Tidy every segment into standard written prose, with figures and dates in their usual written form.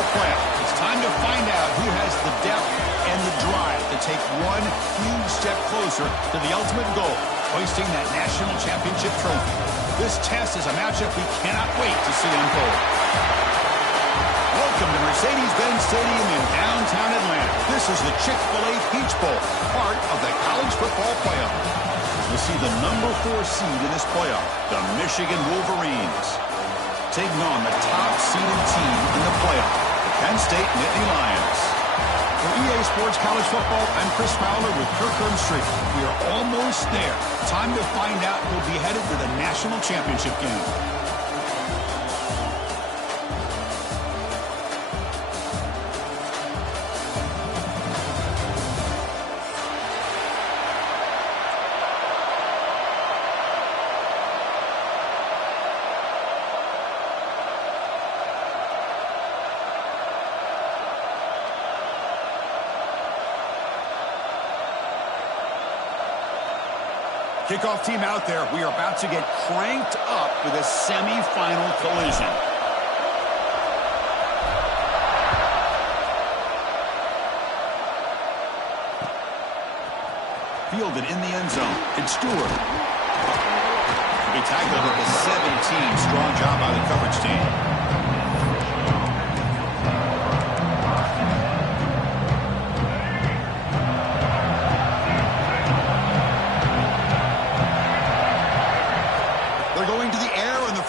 football playoff. It's time to find out who has the depth and the drive to take one huge step closer to the ultimate goal, hoisting that national championship trophy. This test is a matchup we cannot wait to see unfold. Welcome to Mercedes-Benz Stadium in downtown Atlanta. This is the Chick-fil-A Peach Bowl, part of the college football playoff. We'll see the number 4 seed in this playoff, the Michigan Wolverines, taking on the top-seeded team in the playoff, the Penn State Nittany Lions. For EA Sports College Football, I'm Chris Fowler with Kirk Street. We are almost there. Time to find out who'll be headed to the national championship game. Kickoff team out there. We are about to get cranked up for the semifinal collision. Fielded in the end zone. It's Stewart. He tackled at the 17. Strong job by the coverage team.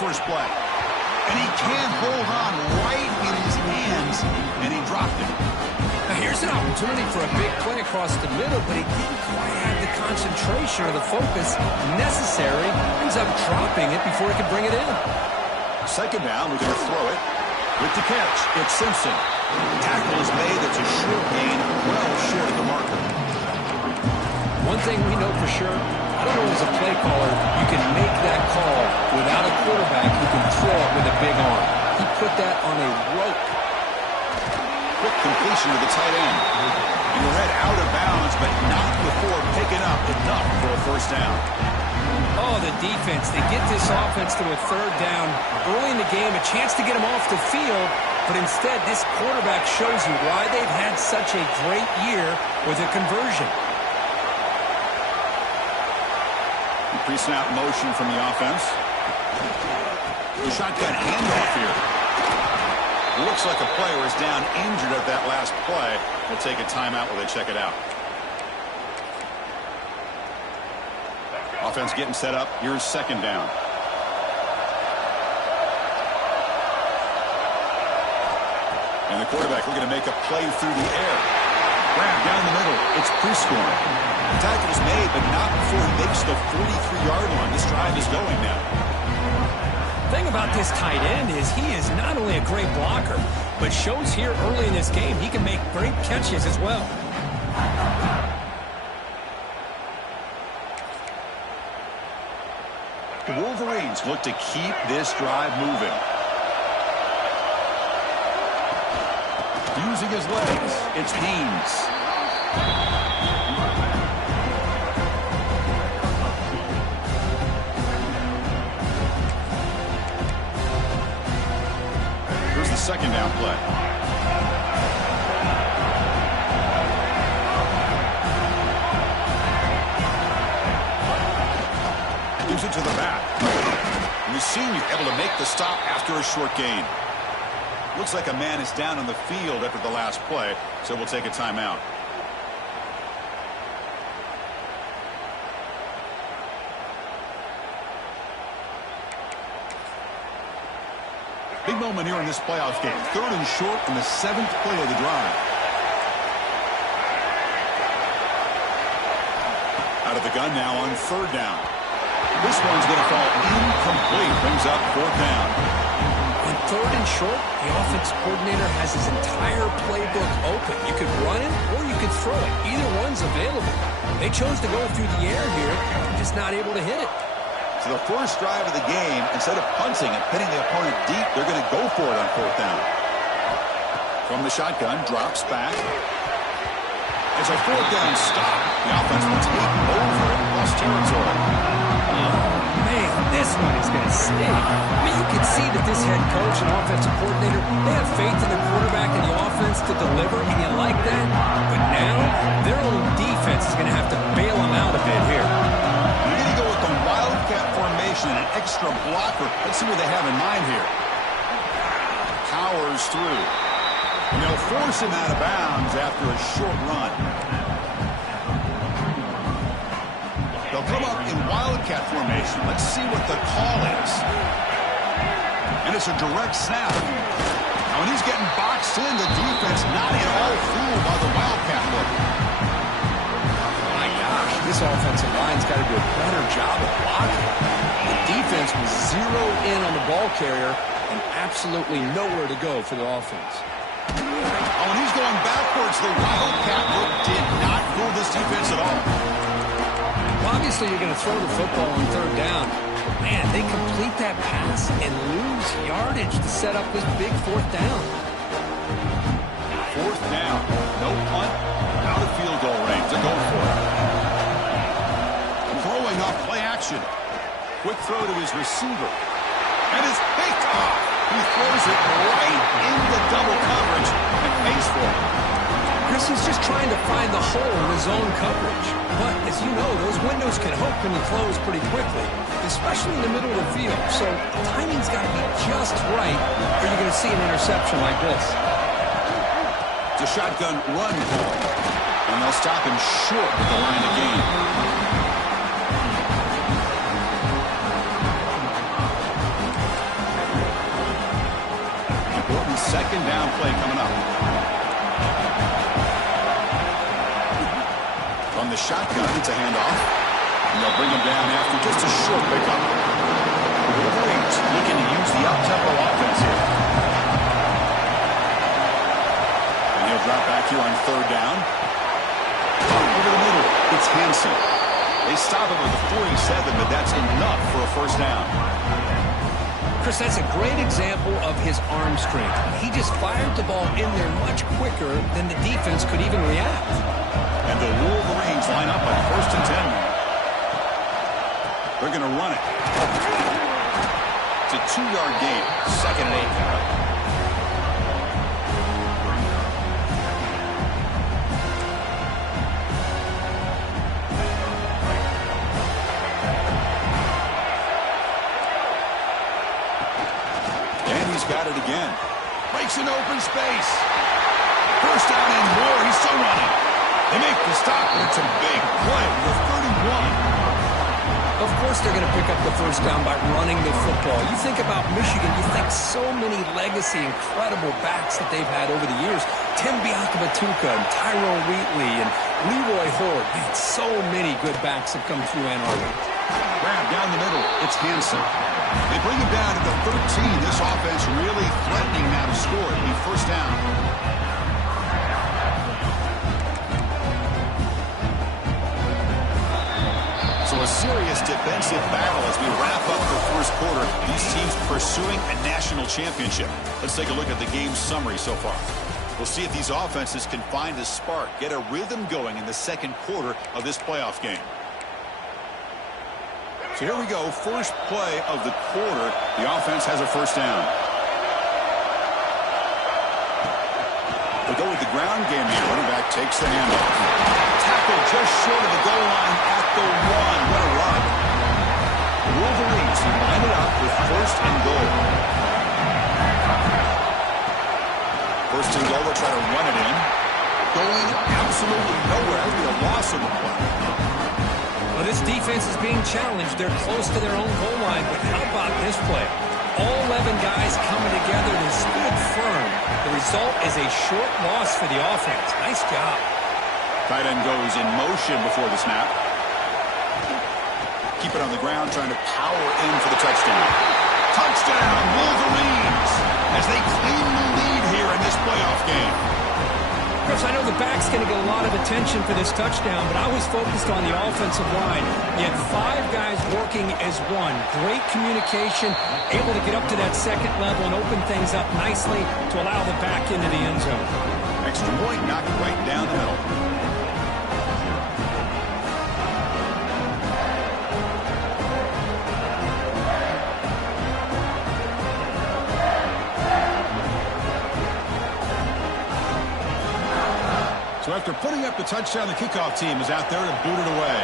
First play. And he can't hold on right in his hands, and he dropped it. Now here's an opportunity for a big play across the middle, but he didn't quite have the concentration or the focus necessary. Ends up dropping it before he could bring it in. Second down, we're going to throw it. With the catch, it's Simpson. Tackle is made. It's a short gain, well short of the marker. One thing we know for sure, I don't know as a play caller, you can make that call without a quarterback who can throw it with a big arm. He put that on a rope. Quick completion to the tight end. He read out of bounds, but not before picking up enough for a first down. Oh, the defense. They get this offense to a third down early in the game, a chance to get him off the field, but instead this quarterback shows you why they've had such a great year with a conversion. Pre-snap motion from the offense. The shotgun handoff here. Looks like a player is down injured at that last play. We'll take a timeout while they check it out. Offense getting set up. Here's second down. And the quarterback looking to make a play through the air. Grab down the middle. It's Prescorn. The tackle is made, but not before he makes the 43-yard line. This drive is going now. The thing about this tight end is he is not only a great blocker, but shows here early in this game he can make great catches as well. The Wolverines look to keep this drive moving. Using his legs, it's Haynes. Here's the second down play. Gives it to the back. And the senior able to make the stop after a short gain. Looks like a man is down on the field after the last play, so we'll take a timeout. Big moment here in this playoff game. Third and short in the 7th play of the drive. Out of the gun now on third down. This one's going to fall incomplete. Brings up fourth down. On third and short, the offense coordinator has his entire playbook open. You could run it or you could throw it. Either one's available. They chose to go through the air here, just not able to hit it. So the first drive of the game, instead of punting and pinning the opponent deep, they're going to go for it on fourth down. From the shotgun, drops back. It's a fourth down stop. The offense will take over in West territory. Man, they this one is going to sting. I mean, you can see that this head coach and offensive coordinator, they have faith in the quarterback and the offense to deliver, and you like that. But now, their own defense is going to have to bail them out a bit here. You're going to go with the wildcat formation and an extra blocker. Let's see what they have in mind here. Powers through. And they'll force him out of bounds after a short run. They'll come up in wildcat formation. Let's see what the call is. And it's a direct snap. Now, when he's getting boxed in, the defense not at all fooled by the wildcat look. My gosh, this offensive line's got to do a better job of blocking. The defense was zeroed in on the ball carrier and absolutely nowhere to go for the offense. Oh, and he's going backwards. The wildcat look did not fool this defense at all. Obviously, you're going to throw the football on third down. Man, they complete that pass and lose yardage to set up this big fourth down. Fourth down. No punt. Out of field goal range to go for it. Throwing off play action. Quick throw to his receiver. And it's picked off. He throws it right into double coverage and pays for it. Chris, he's just trying to find the hole in his own coverage. But, as you know, those windows can open and close pretty quickly, especially in the middle of the field. So, timing's got to be just right, or you're going to see an interception like this. It's a shotgun run call. And they'll stop him short with the line of gain. Important second down play coming up. From the shotgun, it's a handoff. And they'll bring him down after just a short pickup. The Wolverines looking to use the up-tempo offense here. And he'll drop back here on third down. Over the middle, it's Hansen. They stop him with a 47, but that's enough for a first down. Chris, that's a great example of his arm strength. He just fired the ball in there much quicker than the defense could even react. And the Wolverines line up on 1st and 10. They're going to run it. It's a 2-yard gain. 2nd and 8. Got it again. Breaks an open space. First down and more. He's still running. They make the stop, but it's a big play with 31. Of course they're going to pick up the first down by running the football. You think about Michigan, you think so many legacy, incredible backs that they've had over the years. Tim Biakabatuka and Tyrone Wheatley and Leroy Horde. Man, so many good backs have come through Ann Arbor. Grab down the middle. It's Hansen. They bring him down to the 13. This offense really threatening now to score. It'll be first down. So a serious defensive battle as we wrap up the first quarter. These teams pursuing a national championship. Let's take a look at the game summary so far. We'll see if these offenses can find a spark, get a rhythm going in the second quarter of this playoff game. So here we go, first play of the quarter. The offense has a first down. They'll go with the ground game here. Running back takes the handoff. Tackled just short of the goal line at the 1. What a run. The Wolverines line it up with first and goal. First and goal, they'll try to run it in. Going absolutely nowhere. That'll be a loss of the play. Well, this defense is being challenged. They're close to their own goal line, but how about this play? All 11 guys coming together and stood firm. The result is a short loss for the offense. Nice job. Tight end goes in motion before the snap. Keep it on the ground, trying to power in for the touchdown. Touchdown, Wolverines, as they claim the lead here in this playoff game. Chris, I know the back's going to get a lot of attention for this touchdown, but I was focused on the offensive line. You had 5 guys working as one. Great communication, able to get up to that second level and open things up nicely to allow the back into the end zone. Extra point knocked right down the middle. So after putting up the touchdown, the kickoff team is out there to boot it away.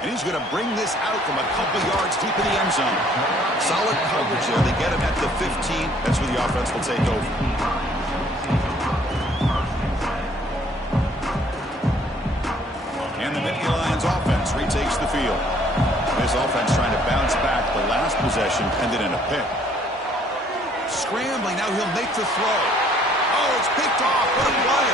And he's going to bring this out from a couple yards deep in the end zone. Solid coverage there. They get him at the 15. That's where the offense will take over. And the Nittany Lions offense retakes the field. This offense trying to bounce back. The last possession ended in a pick. Scrambling. Now he'll make the throw. Oh, it's picked off. What a play.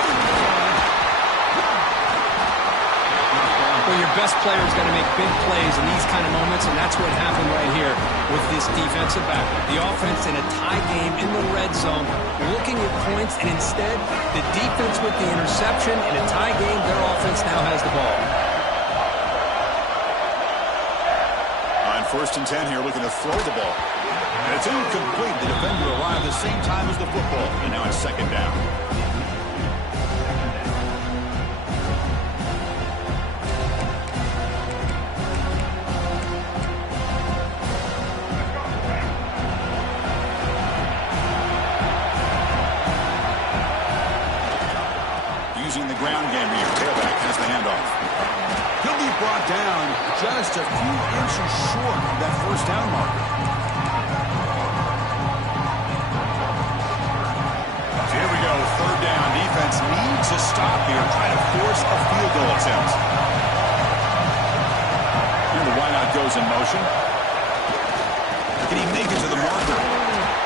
Well, your best player is going to make big plays in these kind of moments, and that's what happened right here with this defensive back. The offense in a tie game in the red zone, looking at points, and instead, the defense with the interception. In a tie game, their offense now has the ball. On 1st and 10 here, looking to throw the ball. And it's incomplete. The defender arrived at the same time as the football, and now it's 2nd down. The ground game here. Tailback has the handoff. He'll be brought down just a few inches short of that 1st down marker. So here we go, 3rd down. Defense needs a stop here, trying to force a field goal attempt. And the wideout goes in motion. Can he make it to the marker?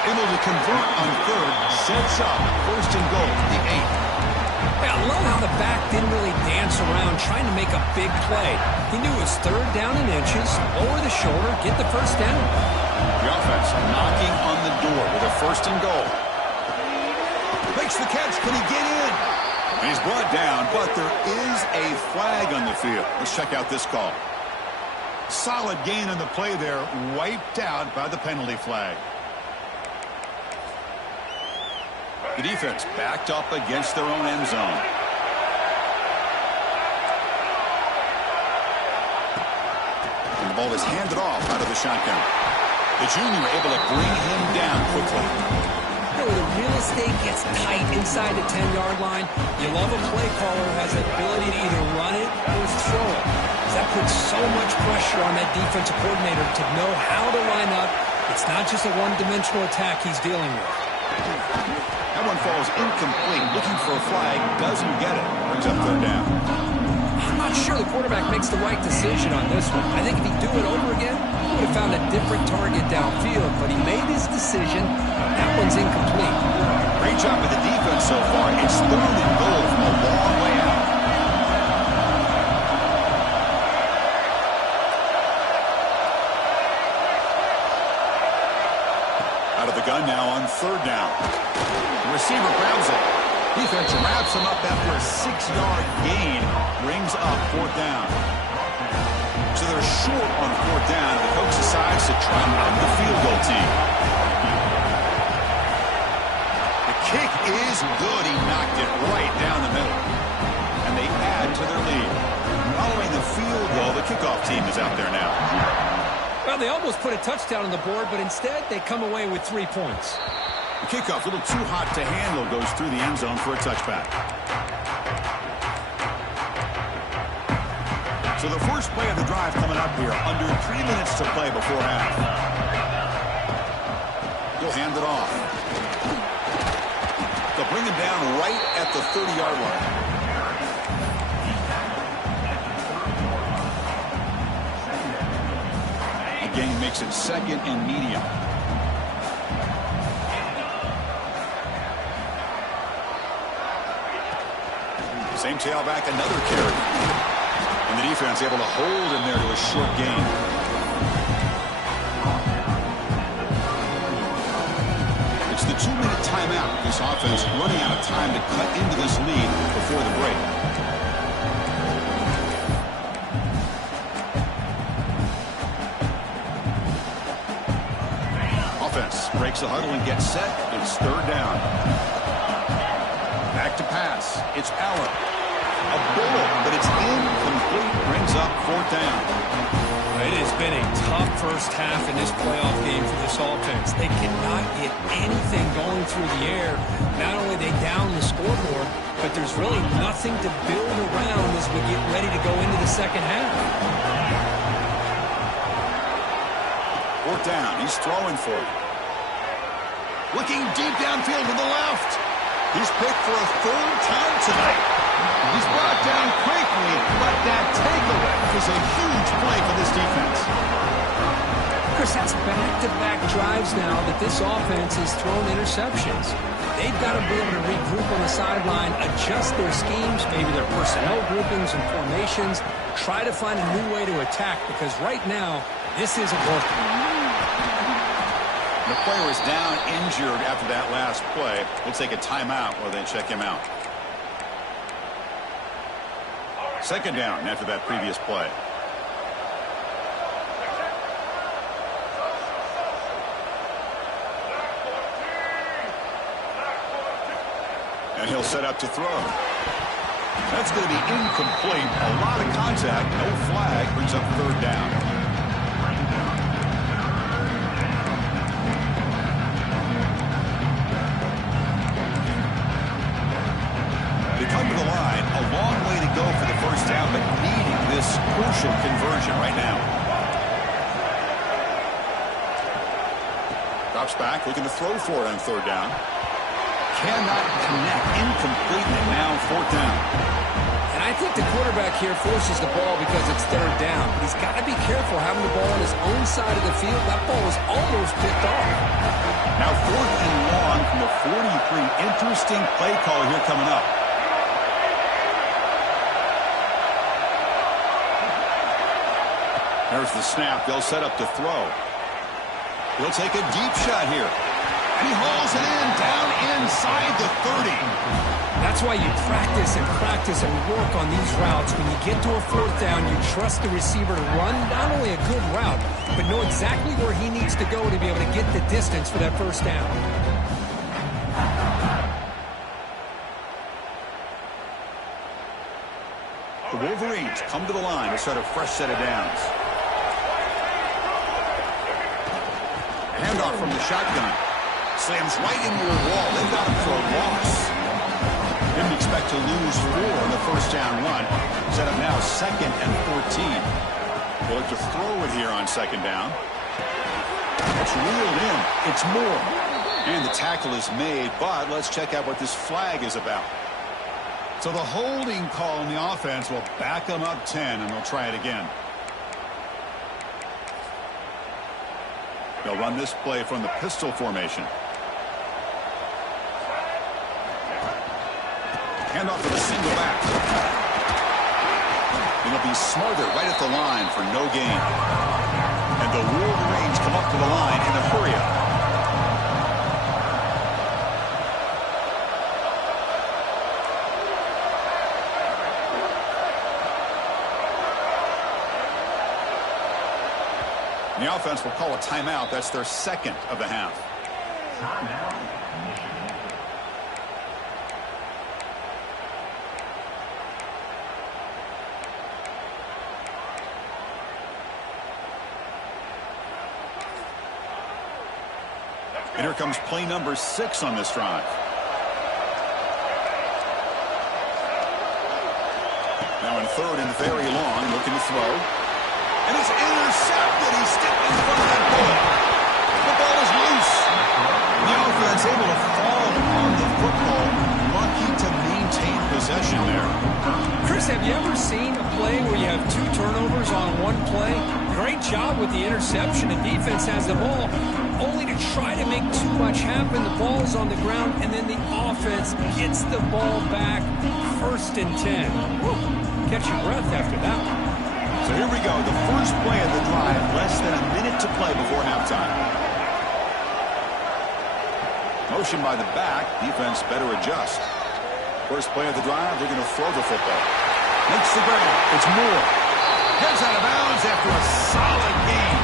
Able to convert on 3rd, sets up 1st and goal, the 8. I love how the back didn't really dance around trying to make a big play. He knew it was 3rd down in inches, over the shoulder, get the 1st down. The offense knocking on the door with a 1st and goal. Makes the catch. Can he get in? And he's brought down, but there is a flag on the field. Let's check out this call. Solid gain on the play there, wiped out by the penalty flag. The defense backed up against their own end zone. And the ball is handed off out of the shotgun. The junior able to bring him down quickly. You know, the real estate gets tight inside the 10-yard line. You love a play caller who has the ability to either run it or throw it. That puts so much pressure on that defensive coordinator to know how to line up. It's not just a one-dimensional attack he's dealing with. That one falls incomplete. Looking for a flag. Doesn't get it. Brings up 3rd down. I'm not sure the quarterback makes the right decision on this one. I think if he'd do it over again, he would have found a different target downfield. But he made his decision. That one's incomplete. Great job with the defense so far. It's 3rd and goal from a long way out. Out of the gun now on 3rd down. The receiver grabs it. Defense wraps him up after a 6-yard gain. Brings up 4th down. So they're short on 4th down. The coach decides to trot out the field goal team. The kick is good. He knocked it right down the middle. And they add to their lead. Following the field goal, the kickoff team is out there now. Well, they almost put a touchdown on the board, but instead they come away with 3 points. The kickoff, a little too hot to handle, goes through the end zone for a touchback. So the first play of the drive coming up here, under 3 minutes to play before half. He'll hand it off. They'll bring him down right at the 30-yard line. Gain makes it 2nd and medium. Same tailback, another carry. And the defense able to hold him there to a short gain. It's the 2-minute timeout. This offense running out of time to cut into this lead before the break. Breaks the huddle and gets set. It's 3rd down. Back to pass. It's Allen. A bullet, but it's incomplete. Brings up 4th down. It has been a tough first half in this playoff game for this offense. They cannot get anything going through the air. Not only they down the scoreboard, but there's really nothing to build around as we get ready to go into the second half. Fourth down. He's throwing for it. Looking deep downfield to the left. He's picked for a third time tonight. He's brought down quickly, but that takeaway is a huge play for this defense. Chris, that's back-to-back drives now that this offense has thrown interceptions. They've got to be able to regroup on the sideline, adjust their schemes, maybe their personnel groupings and formations, try to find a new way to attack, because right now, this isn't working. The player is down injured after that last play. We'll take a timeout while they check him out. Second down after that previous play. And he'll set up to throw. That's going to be incomplete. A lot of contact. No flag. Brings up third down. They come to the line. A long way to go for the first down, but needing this crucial conversion right now. Drops back. Looking to throw for it on third down. Cannot connect. Incomplete, and now fourth down. And I think the quarterback here forces the ball because it's third down. But he's got to be careful having the ball on his own side of the field. That ball was almost picked off. Now fourth and long from the 43. Interesting play call here coming up. There's the snap. They'll set up to throw. He'll take a deep shot here. And he hauls it in down inside the 30. That's why you practice and work on these routes. When you get to a fourth down, you trust the receiver to run not only a good route, but know exactly where he needs to go to be able to get the distance for that first down. The Wolverines come to the line to start a fresh set of downs. Handoff from the shotgun. Slams right into a wall. They've got him for a loss. Didn't expect to lose 4 on the first down run. Set up now second and 14. They'll look to throw it here on second down. It's reeled in. It's more. And the tackle is made, but let's check out what this flag is about. So the holding call in the offense will back them up 10, and they'll try it again. They'll run this play from the pistol formation. Handoff to the single back. It'll be Smarter right at the line for no gain. And the Wolverines come up to the line in a hurry-up. The offense will call a timeout. That's their second of the half. And here comes play number 6 on this drive. Now in third and very long, looking to throw. And it's intercepted. He's stepped in front of that ball. The ball is loose. The offense able to fall on the football. Lucky to maintain possession there. Chris, have you ever seen a play where you have 2 turnovers on one play? Great job with the interception. The defense has the ball, only to try to make too much happen. The ball's on the ground, and then the offense gets the ball back. First and 10. Woo. Catch your breath after that one. So here we go, the first play of the drive, less than a minute to play before halftime. Motion by the back, defense better adjust. First play of the drive, they're going to throw the football. Makes the grab, it's Moore. Heads out of bounds after a solid game.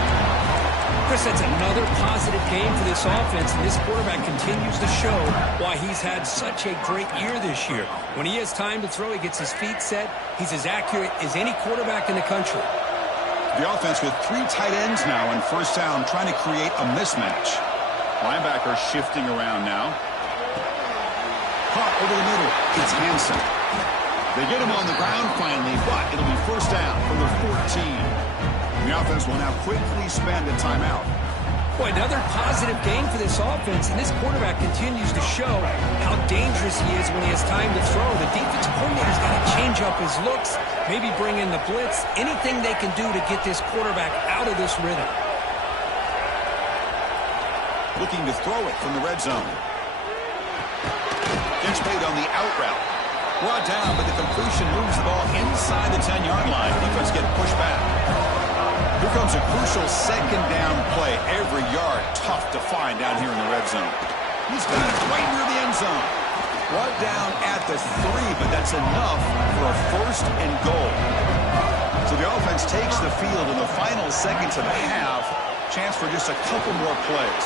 Chris, that's another positive game for this offense, and this quarterback continues to show why he's had such a great year this year. When he has time to throw, he gets his feet set. He's as accurate as any quarterback in the country. The offense with 3 tight ends now in first down, trying to create a mismatch. Linebacker shifting around now. Caught over the middle. It's Hansen. They get him on the ground finally, but it'll be first down from the 14. The offense will now quickly spend a timeout. Boy, another positive gain for this offense, and this quarterback continues to show how dangerous he is when he has time to throw. The defensive coordinator's got to change up his looks, maybe bring in the blitz, anything they can do to get this quarterback out of this rhythm. Looking to throw it from the red zone. Gets made on the out route. Brought down, but the completion moves the ball inside the 10-yard line. Defense getting pushed back. Here comes a crucial second down play. Every yard tough to find down here in the red zone. He's got it right near the end zone. Brought down at the 3, but that's enough for a first and goal. So the offense takes the field in the final seconds of the half. Chance for just a couple more plays.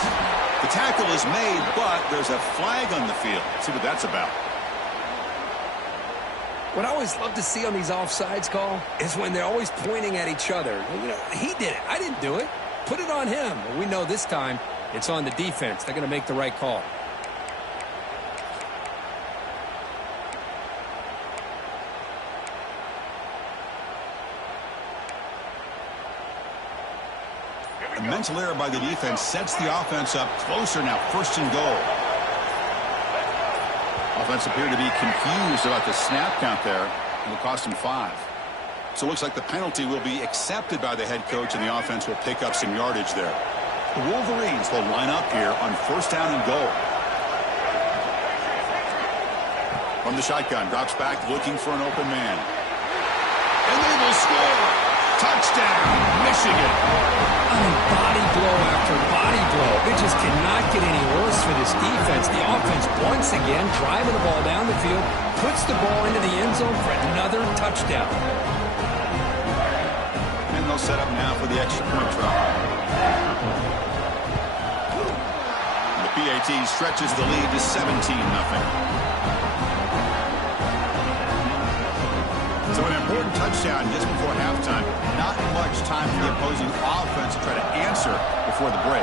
The tackle is made, but there's a flag on the field. Let's see what that's about. What I always love to see on these offsides call is when they're always pointing at each other. You know, he did it. I didn't do it. Put it on him. Well, we know this time it's on the defense. They're going to make the right call. A mental error by the defense sets the offense up closer now. First and goal. Offense appeared to be confused about the snap count there. It will cost him 5. So it looks like the penalty will be accepted by the head coach, and the offense will pick up some yardage there. The Wolverines will line up here on first down and goal. From the shotgun, drops back looking for an open man. And they will score. Touchdown, Michigan. I mean, body blow after body blow. It just cannot get any worse for this defense. The offense, once again, driving the ball down the field, puts the ball into the end zone for another touchdown. And they'll set up now for the extra point try. The PAT stretches the lead to 17-0. So an important touchdown just before halftime. Not much time for the opposing offense to try to answer before the break.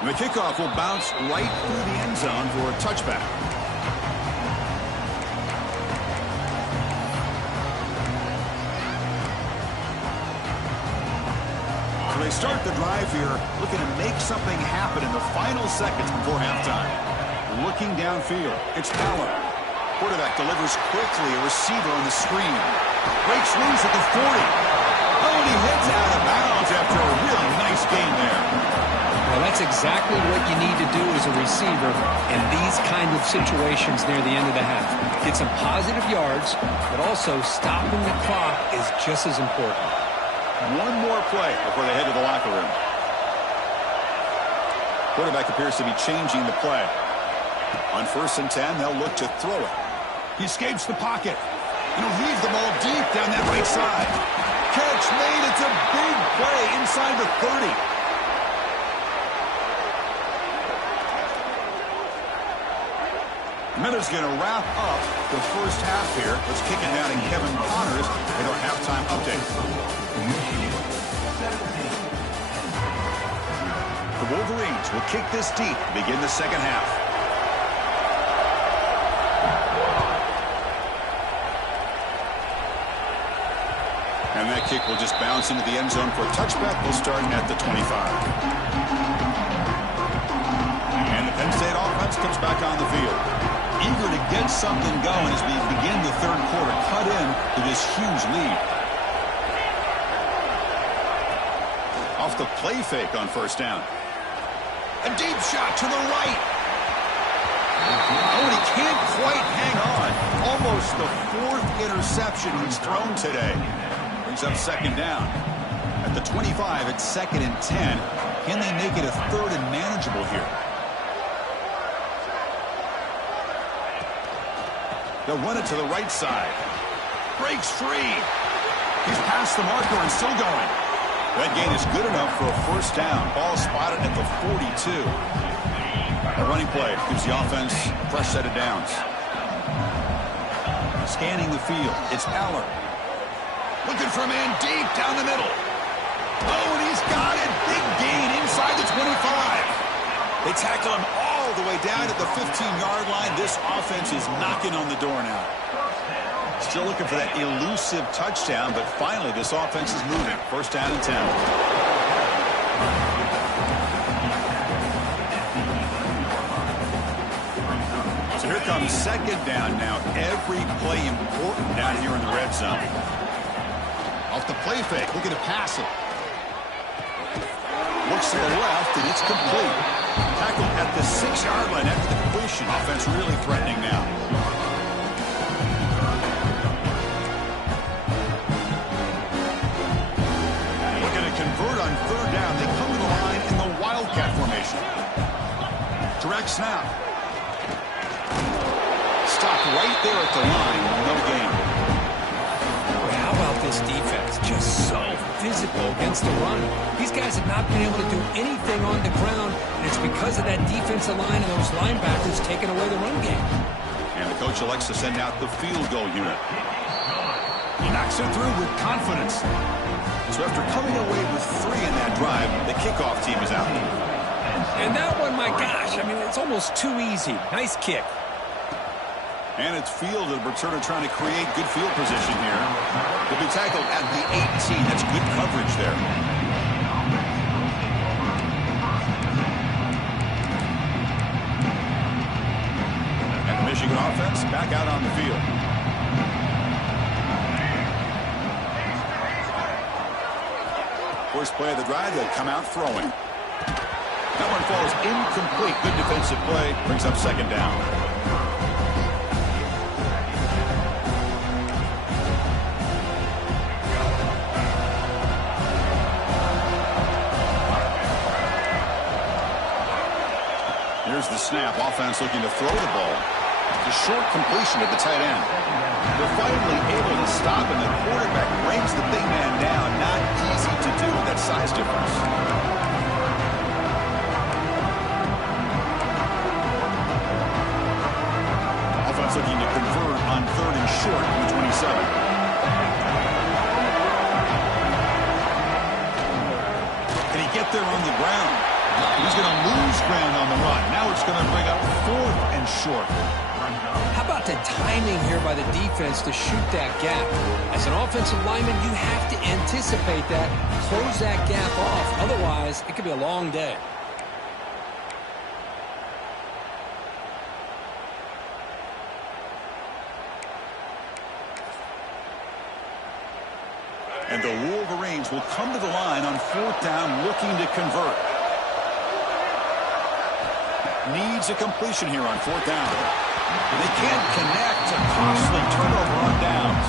And the kickoff will bounce right through the end zone for a touchback. So they start the drive here, looking to make something happen in the final seconds before halftime. Looking downfield, it's Power. Quarterback delivers quickly, a receiver on the screen. Breaks loose at the 40. Oh, and he heads out of bounds after a really nice game there. Well, that's exactly what you need to do as a receiver in these kind of situations near the end of the half. Get some positive yards, but also stopping the clock is just as important. One more play before they head to the locker room. Quarterback appears to be changing the play. On first and 10, they'll look to throw it. He escapes the pocket. And he'll heave the ball deep down that right side. Catch made. It's a big play inside the 30. Miller's going to wrap up the first half here. Let's kick it down to Kevin Connors with our halftime update. The Wolverines will kick this deep to begin the second half. And that kick will just bounce into the end zone for a touchback. We'll start at the 25. And the Penn State offense comes back on the field. Eager to get something going as we begin the third quarter. Cut in to this huge lead. Off the play fake on first down. A deep shot to the right. Oh, and he can't quite hang on. Almost the 4th interception he's thrown today. Brings up second down. At the 25, it's 2nd and 10. Can they make it a 3rd and manageable here? They'll run it to the right side. Breaks free. He's past the marker and still going. That gain is good enough for a first down. Ball spotted at the 42. A running play gives the offense a fresh set of downs. Scanning the field, it's Aller. Looking for a man deep down the middle. Oh, and he's They tackle him all the way down at the 15-yard line. This offense is knocking on the door now. Still looking for that elusive touchdown, but finally this offense is moving. First down and 10. So here comes second down now. Every play important down here in the red zone. Off the play fake, looking to pass it. Looks to the left, and it's complete. Tackled at the 6-yard line after the completion. Offense really threatening now. Convert on third down. They come to the line in the Wildcat formation. Direct snap. Stopped right there at the line. No gain. How about this defense? Just so physical against the run. These guys have not been able to do anything on the ground, and it's because of that defensive line and those linebackers taking away the run game. And the coach elects to send out the field goal unit. He knocks it through with confidence. So after coming away with 3 in that drive, the kickoff team is out. And that one, my gosh, I mean, it's almost too easy. Nice kick. And it's fielded. Returner trying to create good field position here. He'll be tackled at the 18. That's good coverage there. And the Michigan offense back out on the field. First play of the drive, they come out throwing. That one falls incomplete. Good defensive play. Brings up second down. Here's the snap. Offense looking to throw the ball. It's a short completion at the tight end. They're finally able to stop, and the quarterback brings the big man down. Not easy to do with that size difference. Offense looking to convert on third and short from the 27. Can he get there on the ground? He's going to lose ground on the run. Now it's going to bring up fourth and short. How about the timing here by the defense to shoot that gap? As an offensive lineman, you have to anticipate that, close that gap off. Otherwise, it could be a long day. And the Wolverines will come to the line on fourth down, looking to convert. Needs a completion here on fourth down. They can't connect. A costly turnover on downs.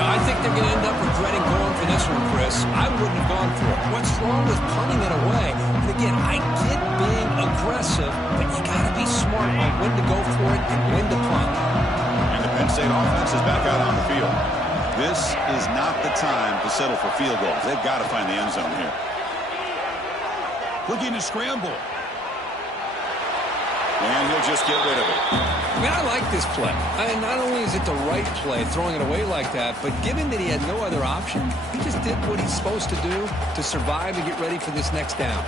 I think they're going to end up regretting going for this one, Chris. I wouldn't have gone for it. What's wrong with punting it away? And again, I get being aggressive, but you got to be smart on when to go for it and when to punt. And the Penn State offense is back out on the field. This is not the time to settle for field goals. They've got to find the end zone here. Looking to scramble. And he'll just get rid of it. I mean, I like this play. Not only is it the right play, throwing it away like that, but given that he had no other option, he just did what he's supposed to do to survive and get ready for this next down.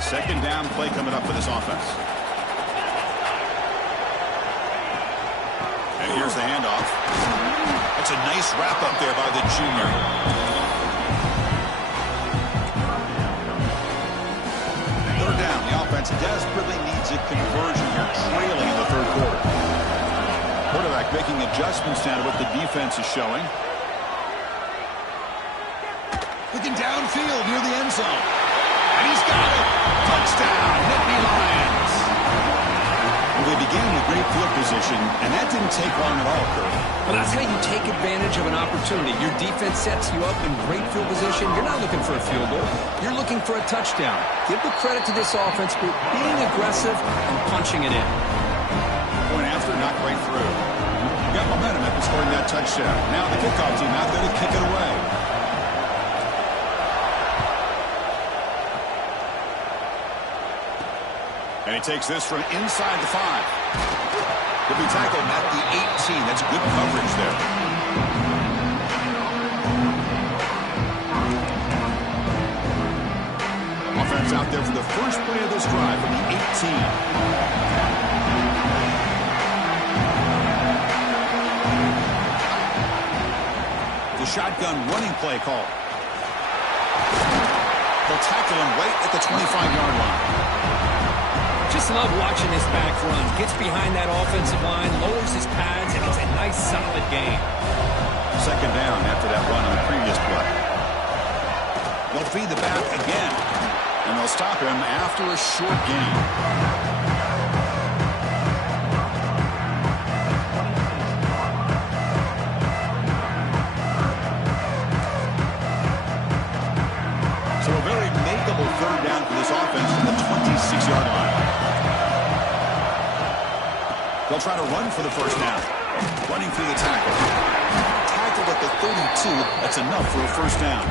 Second down play coming up for this offense. And here's the handoff. That's a nice wrap up there by the junior. Down. The offense desperately needs a conversion here, trailing in the third quarter. Quarterback making adjustments down to what the defense is showing. Looking downfield near the end zone. And he's got it. Touchdown, Nittany Lions. Well, they began with great field position, and that didn't take long at all, Kurt. Well, that's how you take advantage of an opportunity. Your defense sets you up in great field position. You're not looking for a field goal. You're looking for a touchdown. Give the credit to this offense for being aggressive and punching it in. Going after, knocked right through. Got momentum after scoring that touchdown. Now the kickoff team out there to kick it away. And he takes this from inside the 5. He'll be tackled at the 18. That's good coverage there. Offense defense out there for the first play of this drive from the 18. The shotgun running play call. They'll tackle him right at the 25-yard line. Just love watching this back run. Gets behind that offensive line, lowers his pads, and it's a nice, solid gain. Second down after that run on the previous play. They'll feed the back again, and they'll stop him after a short gain. So a very makeable third down for this offense from the 26-yard line. They'll try to run for the first down. Running through the tackle. Tackled at the 32. That's enough for a first down.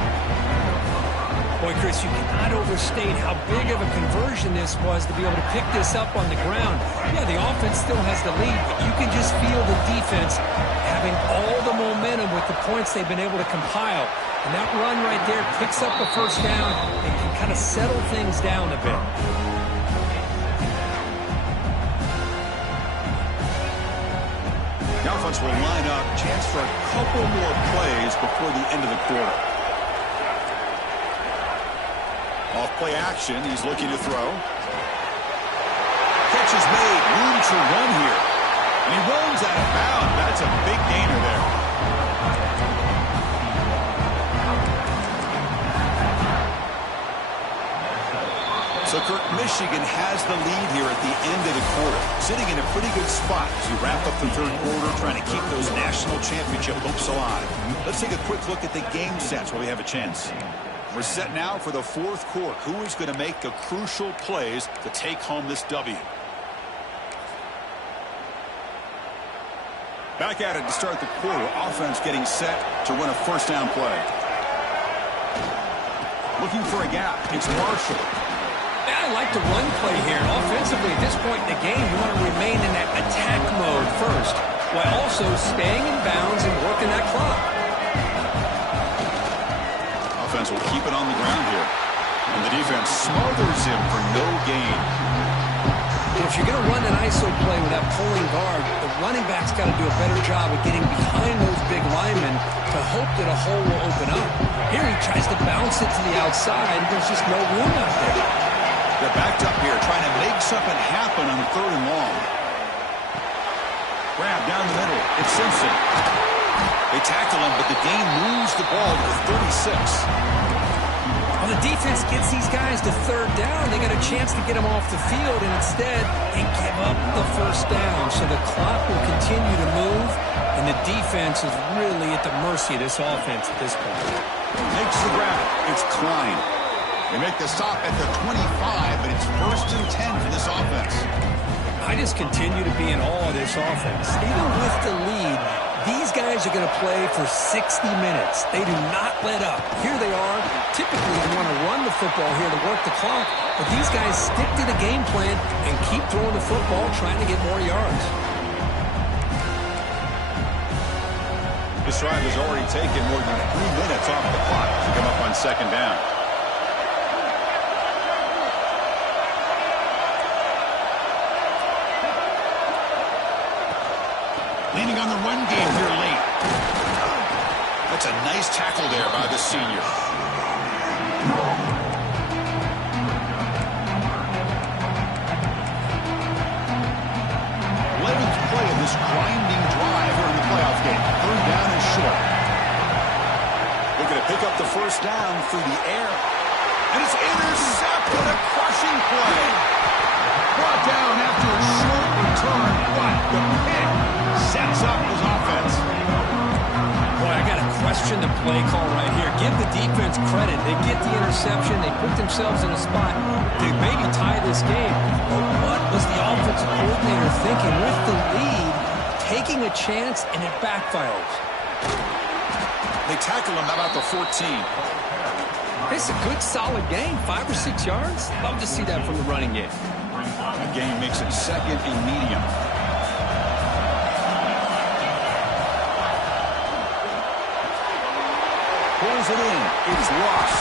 Boy, Chris, you cannot overstate how big of a conversion this was to be able to pick this up on the ground. Yeah, the offense still has the lead, but you can just feel the defense having all the momentum with the points they've been able to compile. And that run right there picks up a first down and can kind of settle things down a bit. The offense will line up. Chance for a couple more plays before the end of the quarter. Off play action. He's looking to throw. Catch is made. Room to run here. And he runs out of bounds. That's a big gainer there. So, Kirk, Michigan has the lead here at the end of the quarter. Sitting in a pretty good spot as we wrap up the third quarter, trying to keep those national championship hopes alive. Let's take a quick look at the game sets where we have a chance. We're set now for the fourth quarter. Who is going to make the crucial plays to take home this W? Back at it to start the quarter. Offense getting set to run a first down play. Looking for a gap. It's Marshall. I like the run play here. Offensively, at this point in the game, you want to remain in that attack mode first, while also staying in bounds and working that clock. Offense will keep it on the ground here. And the defense smothers him for no gain. If you're going to run an ISO play with that pulling guard, the running back's got to do a better job of getting behind those big linemen to hope that a hole will open up. Here he tries to bounce it to the outside. There's just no room out there. They're backed up here, trying to make something happen on third and long. Grab down the middle. It's Simpson. They tackle him, but the game moves the ball to the 36. Well, the defense gets these guys to third down. They got a chance to get them off the field, and instead they give up the first down. So the clock will continue to move, and the defense is really at the mercy of this offense at this point. Makes the grab. It's Klein. They make the stop at the 25, but it's 1st and 10 for this offense. I just continue to be in awe of this offense. Even with the lead, these guys are going to play for 60 minutes. They do not let up. Here they are. Typically, they want to run the football here to work the clock, but these guys stick to the game plan and keep throwing the football, trying to get more yards. This drive has already taken more than 3 minutes off the clock to come up on second down. Leaning on the run game here late. That's a nice tackle there by the senior. 11th play of this grinding drive here in the playoff game. Third down and short. They're going to pick up the first down through the air. And it's intercepted. A crushing play. Brought down after a short return. But the pick sets up his offense. Boy, I got to question the play call right here. Give the defense credit. They get the interception. They put themselves in a spot to maybe tie this game. But what was the offensive coordinator thinking with the lead, taking a chance, and it backfires? They tackle him about the 14. It's a good, solid game. 5 or 6 yards. Love to see that from the running game. The game makes it 2nd and medium. Pulls it in. It's Ross.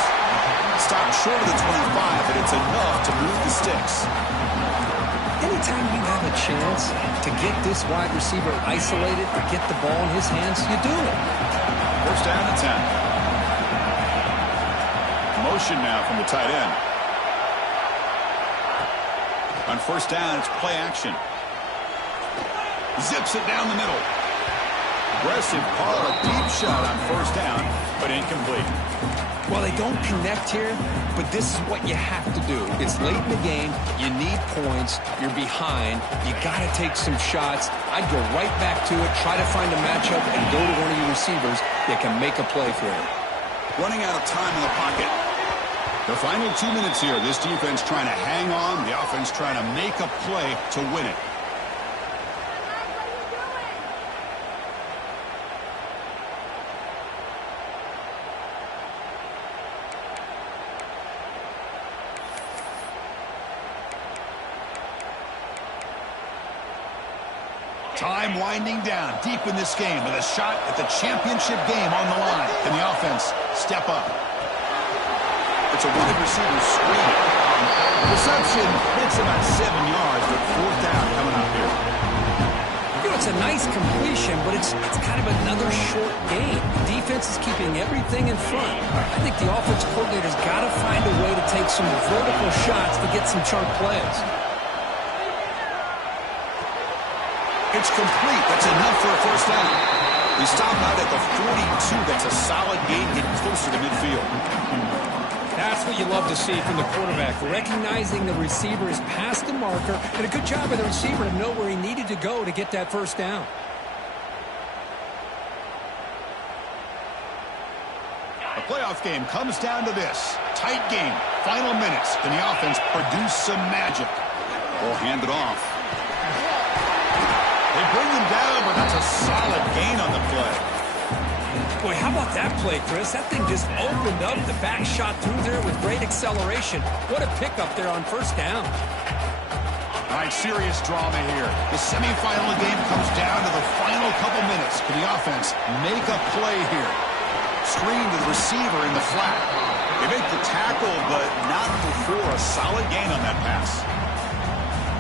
Stopped short of the 25, but it's enough to move the sticks. Anytime you have a chance to get this wide receiver isolated, to get the ball in his hands, you do it. First down and 10. Motion now from the tight end. On first down, it's play action. Zips it down the middle. Aggressive call, a deep shot on first down, but incomplete. Well, they don't connect here, but this is what you have to do. It's late in the game. You need points. You're behind. You got to take some shots. I'd go right back to it, try to find a matchup, and go to one of your receivers that can make a play for you. Running out of time in the pocket. The final 2 minutes here. This defense trying to hang on. The offense trying to make a play to win it. Time winding down deep in this game with a shot at the championship game on the line. Can the offense step up? It's a wide receiver screen. Reception hits about 7 yards, but fourth down coming up here. You know, it's a nice completion, but it's kind of another short game. The defense is keeping everything in front. I think the offensive coordinator's got to find a way to take some vertical shots to get some chunk plays. It's complete. That's enough for a first down. We stop out at the 42. That's a solid gain, getting closer to midfield. That's what you love to see from the quarterback, recognizing the receiver is past the marker, and a good job by the receiver to know where he needed to go to get that first down. The playoff game comes down to this. Tight game. Final minutes. Can the offense produce some magic? We'll hand it off. They bring them down, but that's a solid gain on the play. Boy, how about that play, Chris? That thing just opened up. The back shot through there with great acceleration. What a pickup there on first down. All right, serious drama here. The semifinal of the game comes down to the final couple minutes. Can the offense make a play here? Screen to the receiver in the flat. They make the tackle, but not before a solid gain on that pass.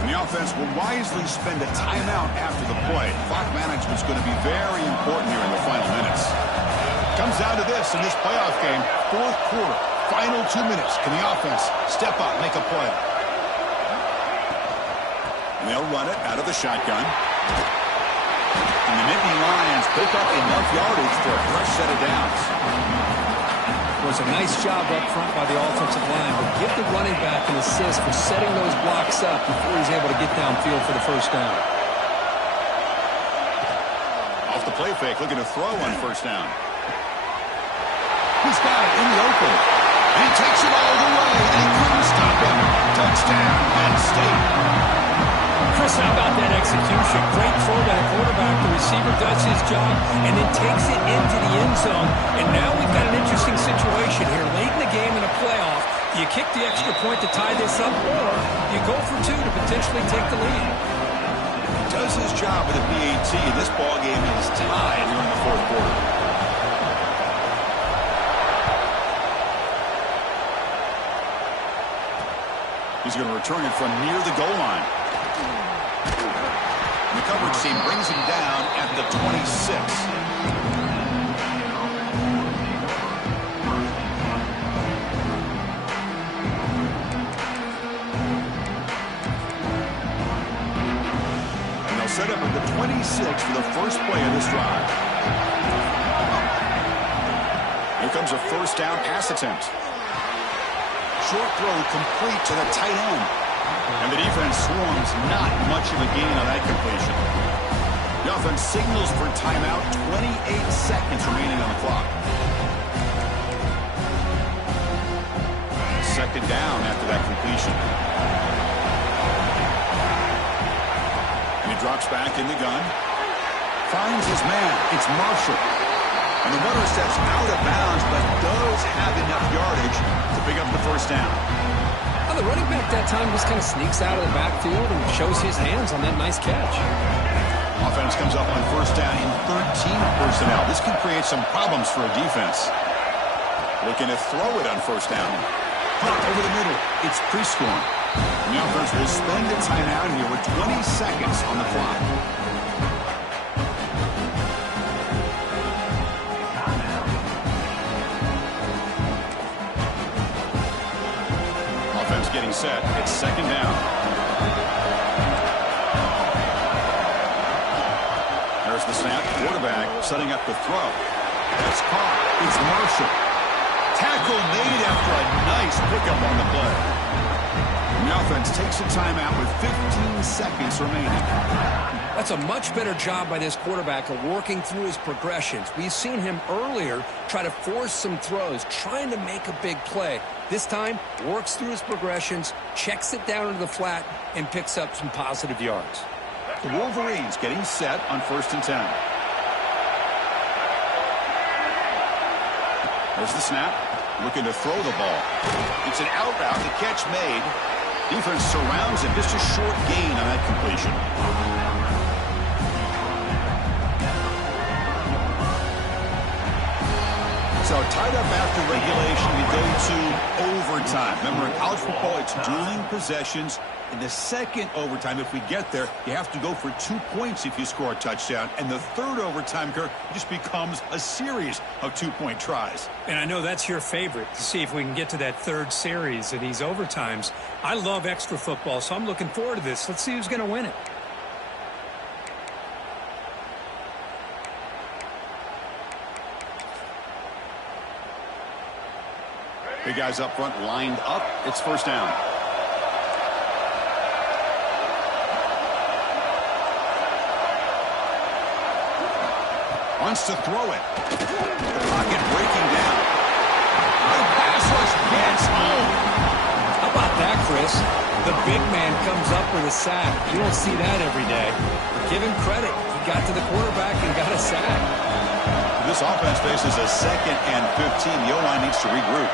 And the offense will wisely spend a timeout after the play. Clock management is going to be very important here in the final minutes. Comes down to this in this playoff game. Fourth quarter, final 2 minutes. Can the offense step up, make a play? And they'll run it out of the shotgun. And the Nittany Lions pick up enough yardage for a fresh set of downs. It was a nice job up front by the offensive line, but give the running back an assist for setting those blocks up before he's able to get downfield for the first down. Off the play fake, looking to throw on first down. He's got it in the open. And he takes it all the way. They couldn't stop him. Touchdown, Penn State. Chris, how about that execution? Great throw by the quarterback. The receiver does his job and then takes it into the end zone. And now we've got an interesting situation here. Late in the game in a playoff, do you kick the extra point to tie this up, or do you go for two to potentially take the lead? Does his job with a PAT, and this ball game is tied here in the fourth quarter. He's going to return it from near the goal line. And the coverage team brings him down at the 26. And they'll set up at the 26 for the first play of this drive. Here comes a first down pass attempt. Short throw complete to the tight end. And the defense swarms, not much of a gain on that completion. The offense signals for timeout, 28 seconds remaining on the clock. Second down after that completion. And he drops back in the gun. Finds his man. It's Marshall. And the runner steps out of bounds, but does have enough yardage to pick up the first down. Well, the running back that time just kind of sneaks out of the backfield and shows his hands on that nice catch. Offense comes up on first down in 13 personnel. This can create some problems for a defense. Looking to throw it on first down. Pop over the middle. It's pre-scoring. The offense will spend a timeout here with 20 seconds on the clock. Offense getting set. It's second down. There's the snap. Quarterback setting up the throw. That's caught. It's Marshall. Tackle made after a nice pickup on the play. The offense takes a timeout with 15 seconds remaining. That's a much better job by this quarterback of working through his progressions. We've seen him earlier try to force some throws, trying to make a big play. This time, works through his progressions, checks it down into the flat, and picks up some positive yards. The Wolverines getting set on 1st and 10. There's the snap. Looking to throw the ball. It's an out route. The catch made. Defense surrounds him. Just a short gain on that completion. So tied up after regulation, we go to overtime. Remember, in college football, it's dueling possessions. In the second overtime, if we get there, you have to go for 2 points if you score a touchdown. And the third overtime, Kirk, just becomes a series of 2-point tries. And I know that's your favorite, to see if we can get to that third series of these overtimes. I love extra football, so I'm looking forward to this. Let's see who's going to win it. Big guys up front lined up. It's first down. Wants to throw it. The pocket breaking down. The pass rush gets home. How about that, Chris? The big man comes up with a sack. You don't see that every day. But give him credit. He got to the quarterback and got a sack. This offense faces a 2nd and 15. The O-line needs to regroup.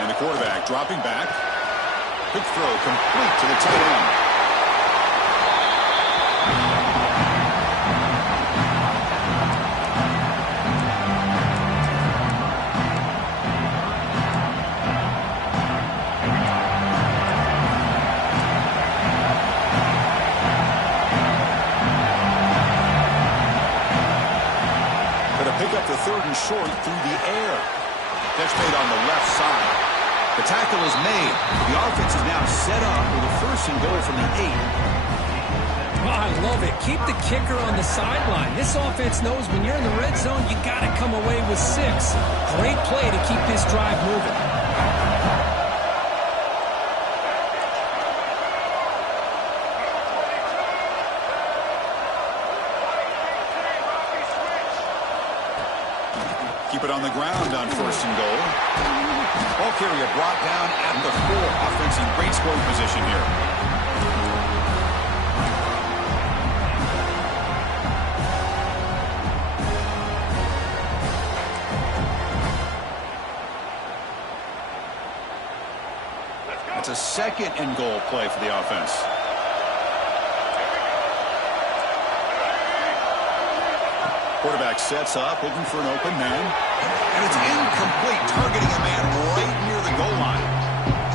And the quarterback dropping back. Quick throw complete to the tight end. Pick up the 3rd and short through the air. That's made on the left side. The tackle is made. The offense is now set up with a 1st and goal from the 8. Oh, I love it. Keep the kicker on the sideline. This offense knows when you're in the red zone, you got to come away with 6. Great play to keep this drive moving. Keep it on the ground on 1st and goal. Ball carrier brought down at the 4. Offense in great scoring position here. That's a 2nd and goal play for the offense. Quarterback sets up, looking for an open man. And it's incomplete, targeting a man right near the goal line.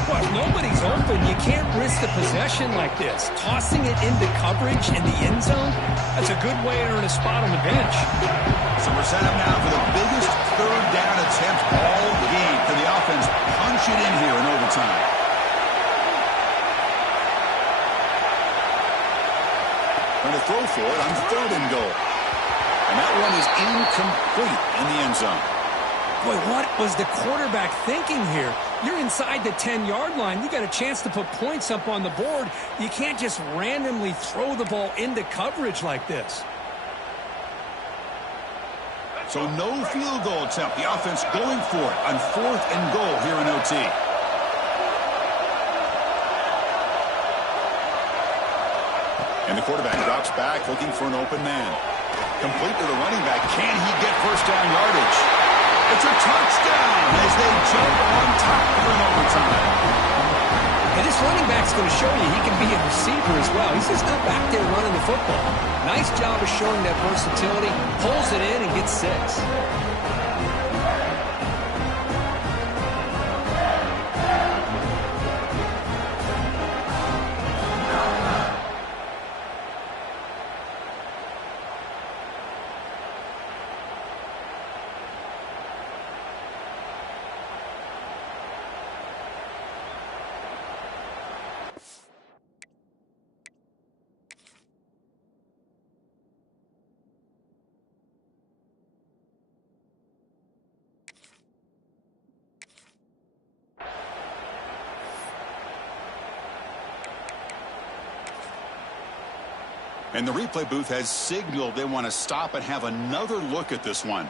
Well, if nobody's open, you can't risk the possession like this. Tossing it into coverage in the end zone, that's a good way to earn a spot on the bench. So we're set up now for the biggest 3rd down attempt all game. Can the offense punch it in here in overtime? Going to throw for it on 3rd and goal. And that one is incomplete in the end zone. Boy, what was the quarterback thinking here? You're inside the 10-yard line. You got a chance to put points up on the board. You can't just randomly throw the ball into coverage like this. So no field goal attempt. The offense going for it on 4th and goal here in OT. And the quarterback drops back, looking for an open man. Complete to the running back. Can he get first down yardage? It's a touchdown as they jump on top here in overtime. And this running back's going to show you he can be a receiver as well. He's just not back there running the football. Nice job of showing that versatility. Pulls it in and gets 6. And the replay booth has signaled they want to stop and have another look at this one.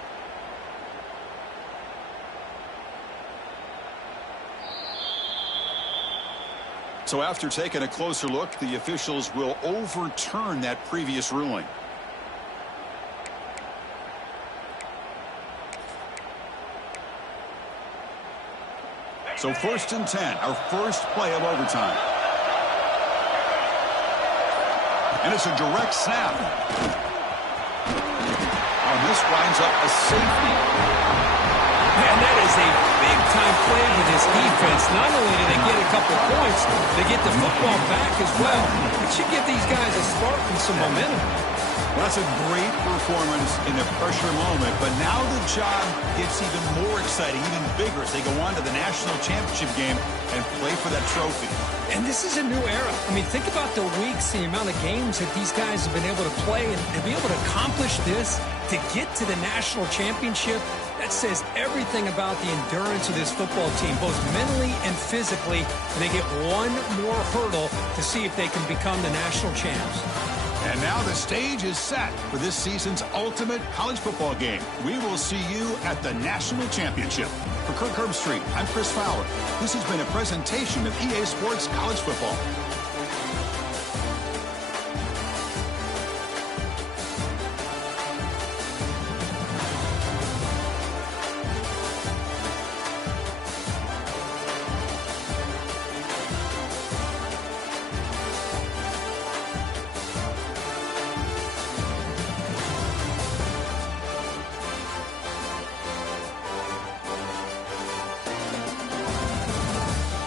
So after taking a closer look, the officials will overturn that previous ruling. So 1st and 10, our first play of overtime. And it's a direct snap. Oh, this winds up a safety. And that is a big-time play with this defense. Not only do they get a couple points, they get the football back as well. It should give these guys a spark and some momentum. Well, that's a great performance in the pressure moment, but now the job gets even more exciting, even bigger as they go on to the national championship game and play for that trophy. And this is a new era. I mean, think about the weeks, the amount of games that these guys have been able to play, and to be able to accomplish this, to get to the national championship, that says everything about the endurance of this football team, both mentally and physically, and they get one more hurdle to see if they can become the national champs. And now the stage is set for this season's ultimate college football game. We will see you at the national championship. For Kirk Herbstreit, I'm Chris Fowler. This has been a presentation of EA Sports College Football.